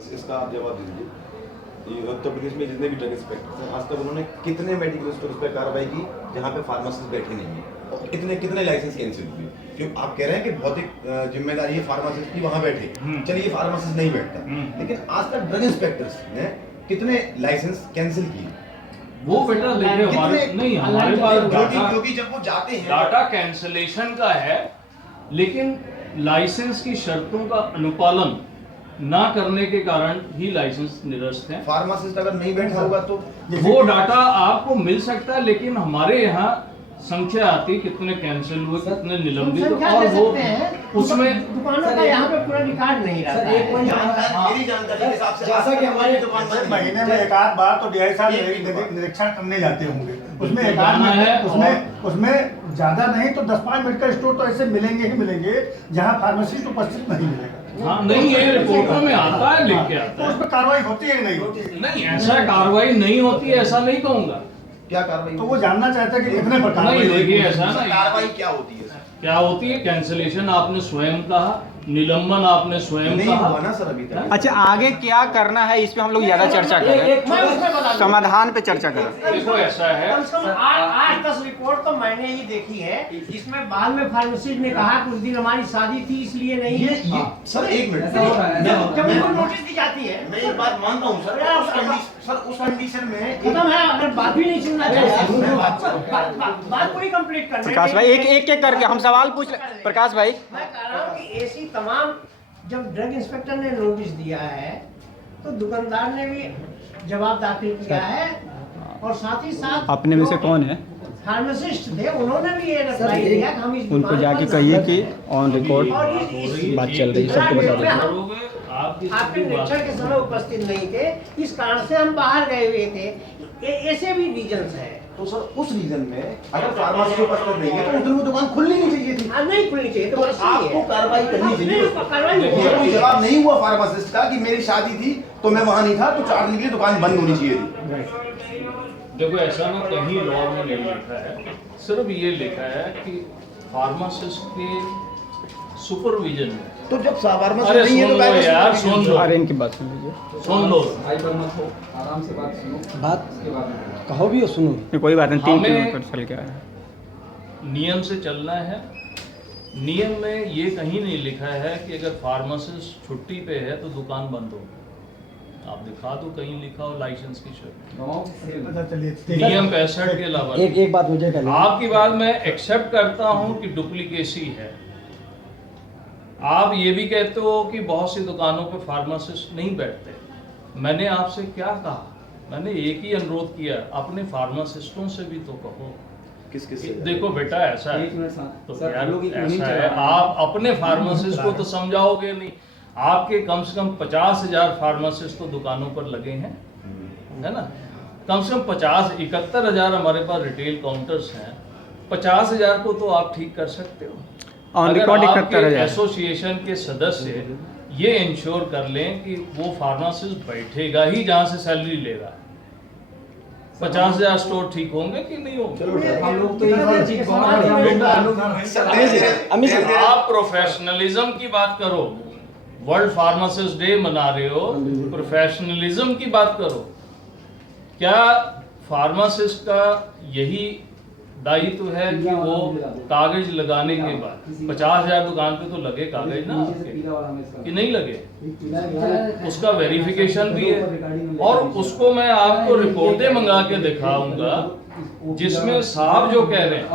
बस इसका आप जवाब दीजिए। ये उत्तर प्रदेश में जितने भी ड्रग इंस्पेक्टर हैं, आज तक उन्होंने कितने मेडिकल स्टोर पर कार्रवाई की जहाँ पे फार्मासिस्ट बैठे नहीं हैं, और कितने कितने लाइसेंस कैंसिल हुए? क्यों आप कह रहे हैं कि भौतिक जिम्मेदारी है फार्मासिस्ट की, वहाँ बैठे, चलिए ये फार्मासिस्ट नहीं बैठता, लेकिन आज तक ड्रग इंस्पेक्टर्स ने कितने लाइसेंस कैंसिल किए? वो बेटा देखिए हमारे पास क्योंकि जब वो जाते हैं डाटा कैंसलेशन का है, लेकिन लाइसेंस की शर्तों का अनुपालन ना करने के कारण ही लाइसेंस निरस्त है। फार्मासिस्ट अगर नहीं बैठा होगा तो वो डाटा आपको मिल सकता है, लेकिन हमारे यहाँ संख्या आती कितने कैंसिल हुए, कितने निलंबित, और वो उसमें दुकानों का यहाँ पे पूरा रिकॉर्ड नहीं रहता है। मेरी जानकारी के हिसाब से जैसा कि हमारी दुकान सर महीने में एक आध बार तो डीआई साहब निरीक्षण करने जाते होंगे, उसमें एक आध जाना है, उसमें ज्यादा नहीं तो 10-5 मेडिकल स्टोर तो ऐसे मिलेंगे ही मिलेंगे जहाँ फार्मासिस्ट उपस्थित नहीं मिलेगा। हाँ नहीं, ये रिपोर्टों में आता है, लिख के आता तो है। उसमें कार्रवाई होती है कि नहीं होती? नहीं, ऐसा कार्रवाई नहीं होती है, ऐसा नहीं कहूंगा। क्या कार्रवाई? तो वो जानना चाहता है कि कितने प्रकार नहीं, देखिए ऐसा सर, नहीं। कार्रवाई क्या होती है? क्या होती है? कैंसिलेशन आपने स्वयं कहा, निलंबन आपने स्वयं नहीं कहा। हुआ ना सर अभी तक। अच्छा, आगे क्या करना है इस पे हम लोग ज्यादा चर्चा करें, समाधान पे चर्चा करें। देखो ऐसा है, कम से कम 8-10 रिपोर्ट तो मैंने ही देखी है, जिसमें बाद में फार्मासिस्ट ने कहा कुछ दिन हमारी शादी थी इसलिए नहीं। ये सर एक मिनट, जब उनको नोटिस दी जाती है, मैं एक बात मानता हूँ सर, उस कंडीशन में खत्म है। अगर बात भी नहीं सुनना चाहिए, बात कोई कंप्लीट करना। प्रकाश भाई एक एक करके हम सवाल पूछ रहे। प्रकाश भाई, मैं कह रहा हूँ कि ऐसी तमाम, जब ड्रग इंस्पेक्टर ने नोटिस दिया है तो दुकानदार ने भी जवाब दाखिल किया है, और साथ ही साथ अपने में से कौन है फार्मासिस्ट थे, उन्होंने भी ये रिप्लाई दिया कि हम इस उनको दुकान जाके पर कहिए नजर कि रखें। ऑन रिकॉर्ड और इस बात चल रही है, सबको बता दो। आपके निरीक्षण के समय उपस्थित नहीं थे, इस कारण से हम बाहर गए हुए थे। ऐसे भी रीजंस हैं। तो सर उस रीजन में अगर फार्मासी उपस्थित नहीं है तो उस दिन वो दुकान खुलनी नहीं चाहिए थी। नहीं खुलनी चाहिए, तो आपको कार्रवाई करनी चाहिए। कार्रवाई ये कोई जवाब नहीं हुआ फार्मासिस्ट का कि मेरी शादी थी तो मैं वहां नहीं था, तो 4 दिन के लिए दुकान बंद होनी चाहिए थी। देखो ऐसा ना कहीं लॉ में नहीं लिखा है, सिर्फ ये लिखा है कि फार्मासिस्ट के सुपरविजन में। तो जब फार्मासिस्ट अरे नहीं है सुन तो लो यार, सुन लो, अरे इनकी बात सुन लीजिए। सुन लो। आराम से बात सुनो, बात उसके बाद में कहो भी और सुनो, कोई बात नहीं। 3 हमें- किलोमीटर चल के आया। नियम से चलना है। नियम में ये कहीं नहीं लिखा है कि अगर फार्मासिस्ट छुट्टी पे है तो दुकान बंद हो। आप दिखा दो कहीं लिखा हो लाइसेंस की शर्त। पता चलिए नियम 65 के अलावा एक बात मुझे कहनी है। आपकी बात मैं एक्सेप्ट करता हूं कि डुप्लीकेसी है। आप ये भी कहते हो कि बहुत सी दुकानों पे फार्मासिस्ट नहीं बैठते। मैंने आपसे क्या कहा? मैंने एक ही अनुरोध किया, अपने फार्मासिस्टों से भी तो कहो। किस देखो बेटा ऐसा है, एक मिनट तो सर, यार हम लोग एक मुहिम ऐसा चला है, रहे हैं। आप अपने फार्मासिस्ट को तो समझाओगे नहीं। आपके कम से कम 50,000 फार्मासिस्ट तो दुकानों पर लगे हैं, है ना? कम से कम 71,000 हमारे पास रिटेल काउंटर्स हैं। 50,000 को तो आप ठीक कर सकते हो। ऑन अगर रिकॉर्ड आपके 71,000। एसोसिएशन के सदस्य ये इंश्योर कर लें कि वो फार्मासिस्ट बैठेगा ही जहां से सैलरी लेगा, 50,000 स्टोर ठीक होंगे कि नहीं होंगे? हम लोग तो ये चीज बहुत बढ़िया हम लोग आप प्रोफेशनलिज्म की बात करो, वर्ल्ड फार्मासिस्ट डे मना रहे हो, प्रोफेशनलिज्म की बात करो। क्या फार्मासिस्ट का यही दायित्व है कि वो कागज लगाने के बाद 50,000 दुकान पे तो लगे कागज ना आपके, कि नहीं लगे? उसका वेरिफिकेशन भी है, और उसको मैं आपको रिपोर्टें मंगा के दिखाऊंगा जिसमें साहब जो कह रहे हैं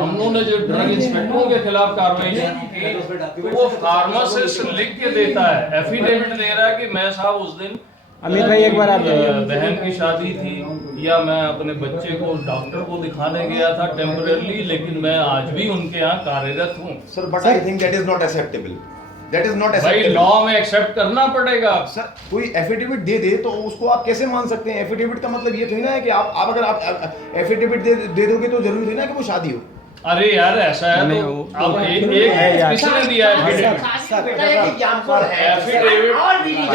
हम लोगों ने जो ड्रग इंस्पेक्टरों के खिलाफ कार्रवाई शुरू की, तो वो फार्मासिस्ट लिख के देता है, एफिडेविट दे रहा है कि मैं साहब उस दिन अमित भाई एक बार आप बहन की शादी थी, या मैं अपने बच्चे को डॉक्टर को दिखाने गया था टेम्परेरी, लेकिन मैं आज भी उनके यहाँ कार्यरत हूँ। Sir but I think that is not acceptable. That is not भाई एक्सेप्टेबल। लॉ में एक्सेप्ट करना पड़ेगा। सर कोई एफिडेविट दे दे तो उसको आप कैसे मान सकते हैं? एफिडेविट का मतलब ये थोड़ी ना है कि आप अगर आप एफिडेविट दे दोगे तो जरूरी थोड़ी ना कि वो शादी हो। अरे यार ऐसा है नहीं, तो वो- अब एक है यार। किसने दिया एफिडेविट? एग्जाम्पल है एफिडेविट और भी रीजन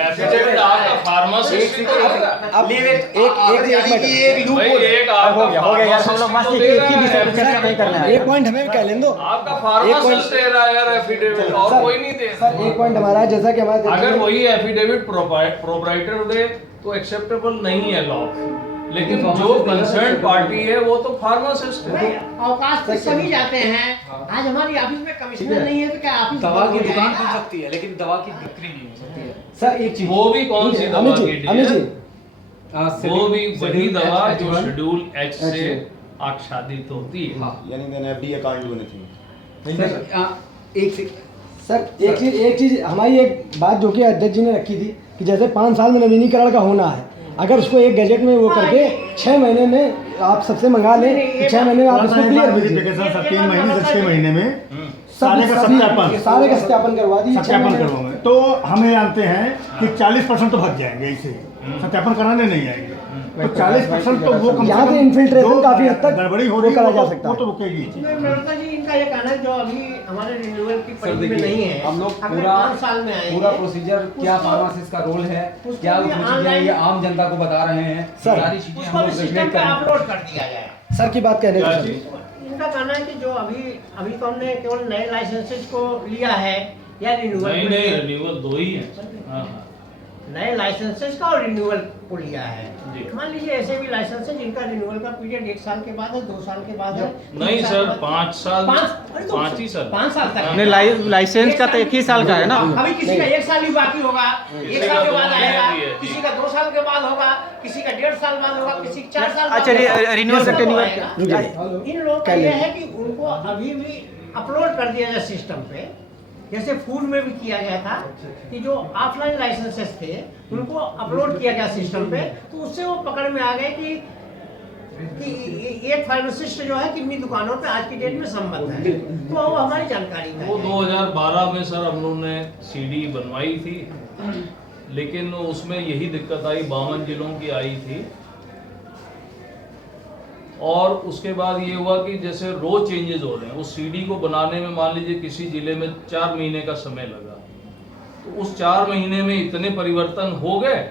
एफिडेविट आपका फार्मा फार्मासिस्ट को अब एक लूप भाई एक आपका हो गया यार, हम लोग मस्त pharmacist एक को ही दे विषय रहा पे है, चर्चा नहीं करना है। एक पॉइंट हमें कह लें दो। आपका फार्मासिस्ट दे रहा है यार एफिडेविट, और कोई नहीं दे। सर एक पॉइंट हमारा है, जैसा कि हमारे अगर वही एफिडेविट प्रोप्राइटर दे तो एक्सेप्टेबल नहीं है लॉ, लेकिन जो कंसर्न पार्टी है वो तो फार्मासिस्ट भाई, है। अवकाश पे सभी जाते हैं। आज हमारी ऑफिस में कमिश्नर नहीं है तो क्या ऑफिस दवा बंद की हो दुकान जाएगा? खुल सकती है लेकिन दवा की बिक्री नहीं हो सकती है। सर एक चीज वो भी कौन सी दवा अमित की जी, डील अमित है? जी वो भी वही दवा जो H1 शेड्यूल एच से H1 आच्छादित होती है। हाँ। यानी then FDA can't do anything. Sir एक चीज हमारी एक बात जो कि अध्यक्ष जी ने रखी थी कि जैसे 5 साल में नवीनीकरण का होना है, अगर उसको एक गैजेट में वो करके 6 महीने में आप सबसे मंगा लें, 6 महीने में आप इसको क्लियर कीजिए। वेरिफिकेशन सर 3 महीने से 6 महीने में सारे का सभी- सत्यापन सारे का सत्यापन करवा दिए। 6 सत्यापन महीने में। करवाओगे तो हमें जानते हैं कि 40% तो भाग जाएंगे इसे सत्यापन कराने नहीं आएंगे, तो 40% तो वो कम से यहाँ कम से infiltration जो काफी हद तक गड़बड़ी हो वो रही है करा जा वो सकता वो है। तो रुकेगी। मेहता जी इनका ये कहना है जो अभी हमारे रिन्यूअल की सर परिधि में देखिए, नहीं है, हम लोग अगले पूरा 5 साल में आएंगे। पूरा प्रोसीजर क्या उसको- फार्मासिस्ट का रोल है, उसको क्या भी वो चीजें online- ये आम जनता को बता रहे हैं, सर, सारी चीजें उसको हम भी लोग सिस्टम रेगुलेट पे करें। अपलोड कर दिया जाए। सर की बात कहने क्या दो। चीज? इनका कहना है कि जो अभी तो हमने केवल नए लाइसेंसेस को लिया है या रिन्यूअल नहीं नहीं, रिन्यूअल 2 ही है। हाँ, हाँ। नए लाइसेंसेस का और रिन्यूअल को लिया है। जी। मान लीजिए ऐसे भी लाइसेंस है जिनका रिन्यूअल का पीरियड 1 साल के बाद है, 2 साल के बाद है, नहीं 3 साल सर, के बाद- 5 साल, अरे तो 5 ही साल। 5 साल तक नहीं, लाइसेंस का तो 1 ही साल का है ना। अभी किसी का 1 साल ही बाकी होगा, 1 साल के बाद आएगा, किसी का 2 साल के बाद होगा, किसी का 1.5 साल बाद होगा, किसी का 4 साल बाद अच्छा, होगा। रिन्यूअल ऐसा तो रिन्यूअल आएगा। क्या? इन लोगों का यह है कि उनको अभी भी अपलोड कर दिया जाए सिस्टम पे, जैसे फूड में भी किया गया था कि जो ऑफलाइन लाइसेंसेस थे उनको अपलोड किया गया सिस्टम पे, तो उससे वो पकड़ में आ गए कि एक फार्मासिस्ट जो है कितनी दुकानों पे आज की डेट में संबद्ध है, तो वो हमारी जानकारी में वो है। 2012 में सर हम लोगों ने सीडी बनवाई थी, लेकिन उसमें यही दिक्कत आई, 52 जिलों की आई थी। और उसके बाद ये हुआ कि जैसे रोज चेंजेस हो रहे हैं, उस सीडी को बनाने में मान लीजिए किसी जिले में 4 महीने का समय लगा, तो उस 4 महीने में इतने परिवर्तन हो गए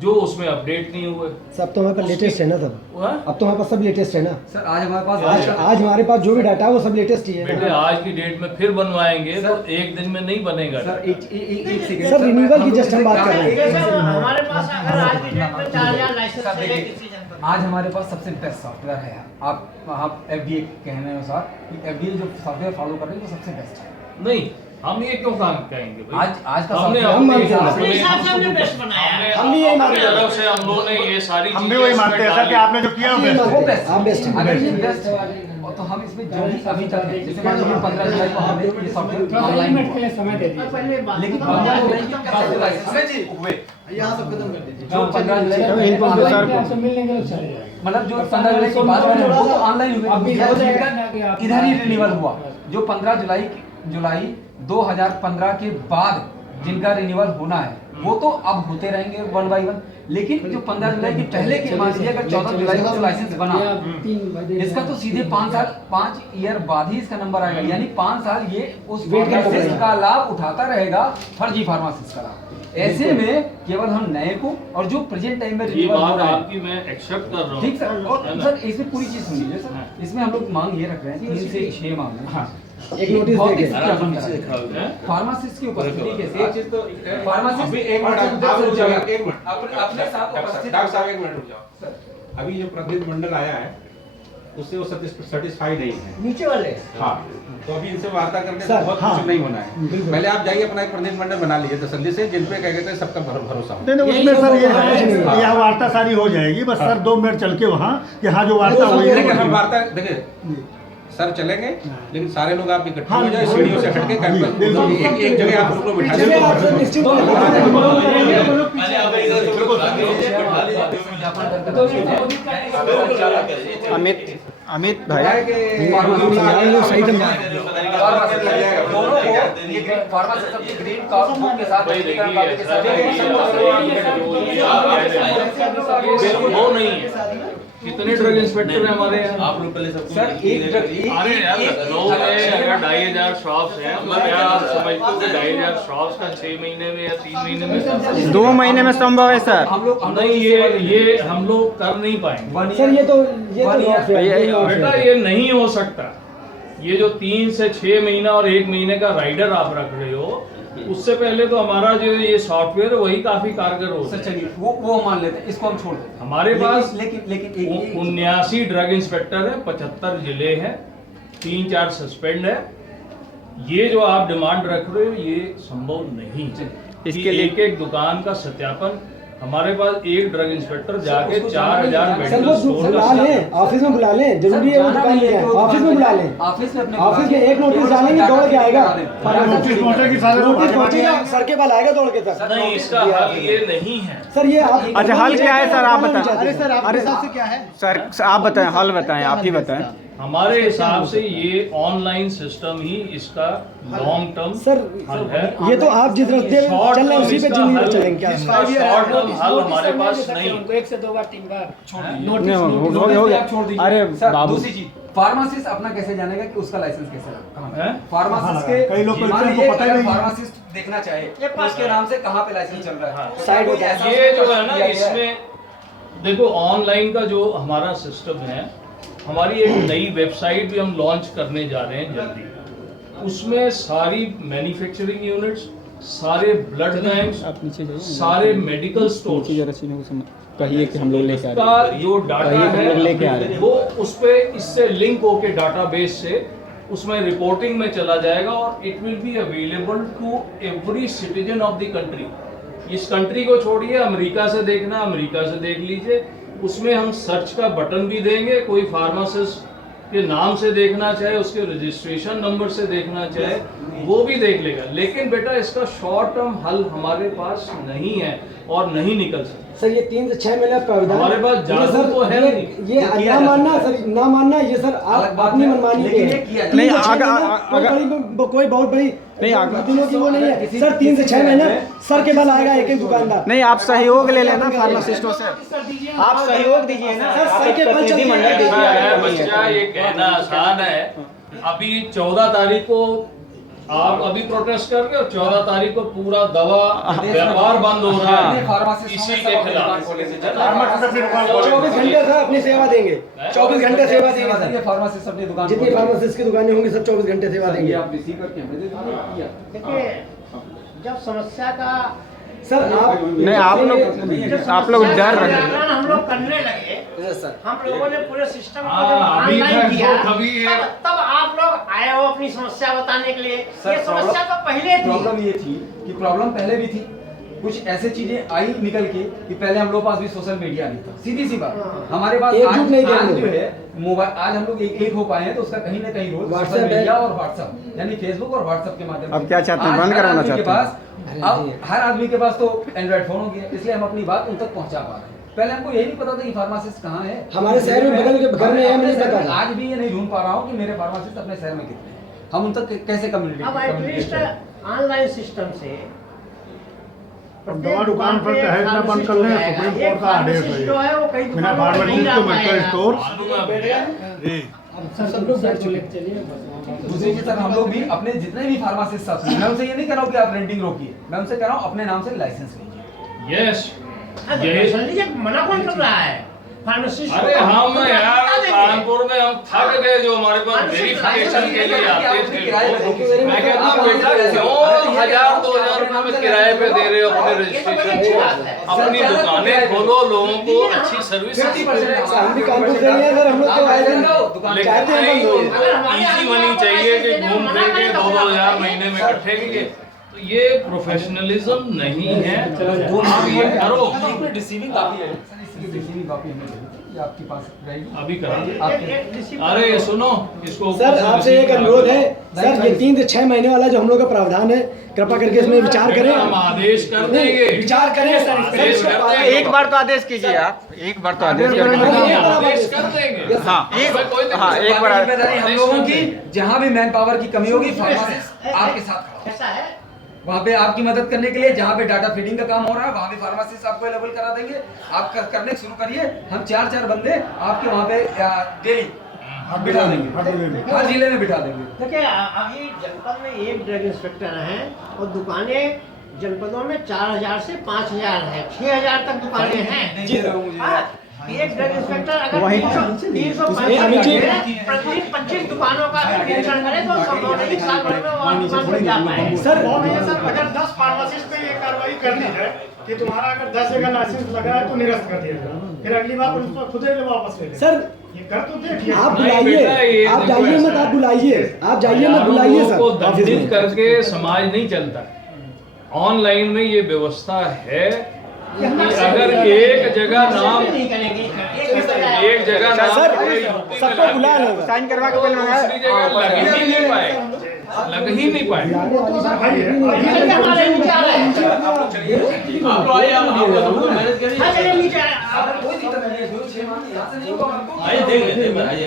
जो उसमें अपडेट नहीं हुए। सब तो हमारे पास लेटेस्ट है ना सर, हुआ? अब तो हमारे पास सब लेटेस्ट है ना। सर आज हमारे पास आज हमारे पास जो भी डाटा है वो सब लेटेस्ट ही है बेटे ना। आज की डेट में फिर बनवाएंगे तो एक दिन में नहीं बनेगा। सर एक सेकंड सर, रिन्यूअल की जस्ट हम बात कर रहे हैं। जैसे हमारे पास अगर आज की डेट में 4000 लाइसेंस सर, है देखिए, किसी जनपद में, आज हमारे पास सबसे बेस्ट सॉफ्टवेयर है। आप एफडीए कहने अनुसार एफडीए जो सॉफ्टवेयर फॉलो कर रही है वो सबसे बेस्ट है। नहीं, हम ये क्यों कहेंगे भाई? आज का हमने software- हम मानते हैं। अपने हिसाब से हमने बेस्ट बनाया है। हम भी यही मानते अपनी हैं। तरफ से हम लोगों ने ये सारी हम भी चीजें वही इसमें मानते हैं सर कि डाली। आपने जो किया वो बेस्ट वो है। बेस्ट आप बेस्ट हैं। अगर ये बेस्ट है तो हम इसमें जो भी अभी तक है, जैसे मान लीजिए 15 जुलाई को हमने ये सॉफ्टवेयर ऑनलाइन हुआ, और पहले बात लेकिन बताओ। 15 जुलाई को कैसे लाइसेंस यहाँ सब खत्म कर दीजिए। जो 15 जुलाई को इनको online सर हुआ, को- मतलब जो 15 जुलाई की बात करें वो तो ऑनलाइन हुई, इधर ही रिन्यूअल हुआ। जो 15 जुलाई 2015 के बाद जिनका रिन्यूअल होना है वो तो अब होते रहेंगे 1 बाय 1, लेकिन जो 15 जुलाई के पहले के मान लीजिए अगर 14 जुलाई को जो लाइसेंस बना, इसका तो सीधे 5 ईयर बाद ही इसका नंबर आएगा, यानी 5 साल ये उस फार्मासिस्ट का लाभ उठाता रहेगा, फर्जी फार्मासिस्ट का लाभ। ऐसे में केवल हम नए को और जो प्रेजेंट टाइम में ये रिन्यूअल हो बात रहा है, आपकी मैं एक्सेप्ट कर रहा हूँ। ठीक सर। और है ना? सर इसमें पूरी चीज सुनिए सर, हाँ। इसमें हम लोग मांग ये रख रहे हैं 3 से 6 मांग रहे हैं। एक नोटिस भौतिक देके सत्यापन करा रहे हैं। फार्मासिस्ट की उपस्थिति के साथ फार्मासिस्ट अपने साथ उपस्थित डॉक्टर साहब एक मिनट रुक जाओ। अभी जो प्रतिनिधि मंडल आया है उससे वो सेटिस्फाइड नहीं है। नीचे वाले हाँ, तो अभी इनसे वार्ता करके सर, बहुत हाँ, कुछ नहीं होना है। पहले आप जाइए अपना एक प्रतिनिधि मंडल बना लीजिए तसल्ली से, जिन पे क्या कहते हैं सबका भरोसा हो। नहीं उसमें सर ये है यहाँ वार्ता सारी हो जाएगी, बस सर 2 मिनट चल के वहाँ यहाँ जो वार्ता हुई है लेकिन हम वार्ता देखिए सर चलेंगे, लेकिन सारे लोग आप इकट्ठे हो जाए, सीढ़ियों से हटके कैंपस एक जगह आप लोग बिठा चलिए आप सब निश्चिंत अमित भाई सही फार्मासिस्ट अपनी ग्रीन कार्ड के साथ भाई देखिए, ऐसा नहीं है, बिल्कुल बिल्कुल वो नहीं है। कितने ड्रग इंस्पेक्टर हैं हमारे यहाँ? आप लोग पहले सबको सर एक अरे यार लखनऊ में अगर 2,500 शॉप्स हैं तो क्या आप समझते हो कि 2,500 शॉप्स का 6 महीने में या 3 महीने में 2 महीने में संभव है सर? हम लोग नहीं, ये हम लोग कर नहीं पाएंगे सर ये तो लॉस है, ये लॉस है। बेटा, ये नहीं हो सकता। ये जो 3 से 6 महीना और 1 महीने का राइडर आप रख रहे हो, उससे पहले तो हमारा जो ये सॉफ्टवेयर है वही काफी कारगर हो सर चलिए वो मान लेते हैं, इसको हम छोड़ देते हैं। हमारे पास लेकिन एक 79 ड्रग इंस्पेक्टर है, 75 जिले हैं, 3-4 सस्पेंड है। ये जो आप डिमांड रख रहे हो ये संभव नहीं है। इसके लिए एक दुकान का सत्यापन, हमारे पास एक ड्रग इंस्पेक्टर जाके 4,000 सर मेडिकल वो स्टोर बुला का लें, ऑफिस में बुला लें, जरूरी है वो दुकान पे है, ऑफिस में बुला लें, ऑफिस में अपने ऑफिस में एक नोटिस डालेंगे दौड़ के आएगा, नोटिस पहुंचेगी सारे लोग नोटिस पहुंचेगा सर के पास आएगा दौड़ के सर। नहीं, इसका हल ये नहीं है। सर ये आप अच्छा, हल क्या है सर, आप बताएं। अरे सर आपके हिसाब से क्या है? सर आप बताएं, हल बताएं, आप ही बताएं। हमारे हिसाब से ये ऑनलाइन सिस्टम ही इसका लॉन्ग टर्म सर हल है। ये तो आप जिस रास्ते में शॉर्ट चल रहे हैं टर्म उसी पे इसका जिंदगी हल- चलेंगे क्या? इसका शॉर्ट टर्म हल हमारे पास नहीं। 1 से 2 बार 3 बार नहीं, हो गया। आप छोड़ दीजिए। अरे सर, बाबू। दूसरी चीज, फार्मासिस्ट अपना कैसे जानेगा कि उसका लाइसेंस कैसे लगा? है? फार्मासिस्ट हाँ, कई लोग के को मान इनको लीजिए पता ही अगर नहीं है। फार्मासिस्ट देखना चाहे तो उसके नाम से कहाँ पे लाइसेंस चल रहा है? साइड कोई होता है। ऐसा ये जो है ना, दिया गया इसमें देखो ऑनलाइन का जो हमारा सिस्टम है, हमारी एक नई वेबसाइट भी हम लॉन्च करने जा रहे हैं जल्दी। उसमें सारी मैन्युफैक्चरिंग यूनिट्स, सारे ब्लड बैंक, आप नीचे जाइए, सारे मेडिकल स्टोर नीचे जरा चीज़ों को कहिए कि हम लोग लेके आ रहे का हैं। जो डाटा कहिए कि हम लोग लेके आ रहे है हैं। वो उस पे इससे लिंक होके डाटाबेस से उसमें रिपोर्टिंग में चला जाएगा और it will be available to every citizen of the country. इस कंट्री को छोड़िए, अमेरिका से देखना अमेरिका से देख लीजिए, उसमें हम सर्च का बटन भी देंगे। कोई फार्मासिस्ट के नाम से देखना चाहे, उसके रजिस्ट्रेशन नंबर से देखना चाहे, वो भी देख लेगा। लेकिन बेटा इसका शॉर्ट टर्म हल हमारे पास नहीं है और नहीं निकल सकता। सर ये 3 से 6 महीने प्रावधान हमारे पास ये जादू सर तो है ये नहीं। ना मानना सर, ना मानना ये सर आप अलग बात अपनी है, मनमानी लेकिन पे ये किया नहीं, नहीं अगर- कोई बहुत बड़ी नहीं, दिनों की वो नहीं है सर। 3 से 6 महीने सर के बल आएगा एक दुकानदार। नहीं, आप सहयोग ले लेना फार्मासिस्टों से, आप सहयोग दीजिए ना, सर, आप सर एक के बल प्रतिनिधि चलते मंडल हैं। दीजिए। ऐसा है आपको नहीं है। बच्चा, ये कहना आसान है। अभी 14 तारीख को आप अभी प्रोटेस्ट कर रहे हो, 14 तारीख को पूरा दवा व्यापार बंद हो रहा अपने है फार्मासिस्ट इसी में के सब अपनी खिलाफ। दुकान खोले थे। 24 घंटे सर अपनी सेवा देंगे, 24 घंटे सेवा देंगे सर। फार्मासिस्ट अपनी दुकान जितनी फार्मासिस्ट की दुकानें होंगी सब 24 घंटे सेवा देंगे। आप रिसीव करके हमें दे दीजिए। देखिए जब समस्या का सर आप नहीं, आप लोग डर रहे हैं। निराकरण हम लोग करने लगे, सर हम लोगों ने पूरे सिस्टम को हाँ, जब अभी ऑनलाइन है, किया, अभी है। तब आप लोग आए हो अपनी समस्या बताने के लिए। सर, ये समस्या तो पहले थी। प्रॉब्लम ये थी कि प्रॉब्लम पहले भी थी, कुछ ऐसे चीजें आई निकल के कि पहले हम लोग पास भी सोशल मीडिया नहीं था। सीधी सी बात, हमारे पास एकजुट आज नहीं थे हम आज लोग। जो है मोबाइल, आज हम लोग एक हो पाए हैं तो उसका कहीं ना कहीं रोल WhatsApp सोशल है। मीडिया और व्हाट्सएप यानी फेसबुक और व्हाट्सएप के माध्यम से। अब क्या चाहते हैं, आज बंद हर करवाना आदमी के चाहते हैं? पास अब हर आदमी के पास तो एंड्रॉइड फोन हो गया, इसलिए हम अपनी बात उन तक पहुंचा पा रहे हैं। पहले हमको यही नहीं पता था कि फार्मासिस्ट कहाँ है। हमारे शहर में बगल के घर में है, हमें नहीं पता था। आज भी ये नहीं ढूंढ पा रहा हूँ कि मेरे फार्मासिस्ट अपने शहर में कितने हैं। हम उन तक कैसे अब एटलीस्ट कम्युनिकेट ऑनलाइन सिस्टम से अब दवा दुकान पर चाहे इतना बंद कर लें, सुप्रीम कोर्ट का आदेश है ये। जो है वो कई बिना दुकानों में नहीं फार्मेसी रह को मेडिकल पाएगा। स्टोर मालूम है भैया। सर सब लोग बैठ चले चलिए। दूसरी चीज सर, हम लोग भी अपने जितने भी फार्मासिस्ट साथ हैं, मैं उनसे ये नहीं कह रहा हूँ कि आप रेंटिंग रोकिए, मैं उनसे कह रहा हूँ अपने नाम से लाइसेंस लीजिए। यस, अरे यही समझिए, मना कौन कर रहा है? फार्मासिस्ट अरे हम यार कानपुर में हम थक गए जो हमारे पास फार्मेसी वेरिफिकेशन के लिए आते थे। किराए मैं कहता हूँ बेटा क्यों 1000-2000 रुपए में किराए पे दे रहे हो अपने रजिस्ट्रेशन को? अपनी दुकानें खोलो, लोगों को अच्छी सर्विस। हम भी कानपुर से ही हैं सर, हम लोग तो आए थे चाहते हैं बंद हो। इजी मनी चाहिए कि घूम फिर के 2-2 महीने में इकट्ठे किए, तो ये प्रोफेशनलिज्म नहीं है। आप ये करो, रिसीविंग कॉपी है सर, इसकी रिसीविंग कॉपी हमें दे दीजिए, ये आपके पास रहेगी। अभी करेंगे। आपके अरे सुनो, इसको सर आपसे एक अनुरोध है सर, ये 3 से 6 महीने वाला जो हम लोग का प्रावधान है, कृपा करके इसमें विचार करें। हम आदेश कर देंगे। विचार करें सर, आदेश इसको कर पालन- देंगे। एक बार तो आदेश कीजिए आप, एक बार तो आदेश करके हाँ, देखिए। आदेश कर देंगे। हाँ, इसमें कोई दिक्कत हाँ, नहीं। एक बार जिम्मेदारी हम लोगों की, जहाँ भी मैन पावर की कमी होगी फार्मासिस्ट आपके साथ खड़ा होगा। ऐसा है वहाँ पे आपकी मदद करने के लिए जहाँ पे डाटा फीडिंग का काम हो रहा है वहाँ पे फार्मासिस्ट आपको अवेलेबल करा देंगे। आप करने शुरू करिए, हम 4-4 बंदे आपके वहाँ पे डेली बिठा देंगे, हर जिले में बिठा देंगे। देखिए अभी जनपद में एक ड्रग इंस्पेक्टर हैं और दुकानें जनपदों में 4000 से 5000 है, 6000 तक दुकानें हैं। एक ड्रग इंस्पेक्टर अगर 365 प्रतिदिन 25 दुकानों का भी निरीक्षण करे तो संभव नहीं साल भर में वो दुकान पर जा पाए। सर अगर 10 फार्मासिस्ट पे ये कार्रवाई कर दी जाए कि तुम्हारा अगर 10 जगह लाइसेंस लगा है तो निरस्त कर दिया जाए, फिर अगली बार पुलिस को खुद ही वापस ले ले। सर ये कर तो देखिए आप नहीं बुलाइए, बेटा, ये आप देखो जाइए ऐसा मत, है। आप बुलाइए, आप जाइए मत, बुलाइए सर को ऑफिस दंडित में। करके समाज नहीं चलता। ऑनलाइन में ये व्यवस्था है कि अगर एक जगह नाम नहीं करेंगे एक जगह नाम सर, पूरे यूपी में सबको लग बुला गया, लेगा। साइन करवा के तो पहले मंगाया। दूसरी जगह लग ही नहीं पाएगा, लग ही नहीं पाएगा। भाई है हमारे नीचे आ रहा है। आप लोग चलिए। आप लोग आइए, आप लोग मैनेज करिए। हाँ चलिए नीचे आ रहा है। आप कोई दिक्कत नहीं है, 6 माह यहाँ से नहीं होगा आपको। आइए देख लेते हैं, आइए।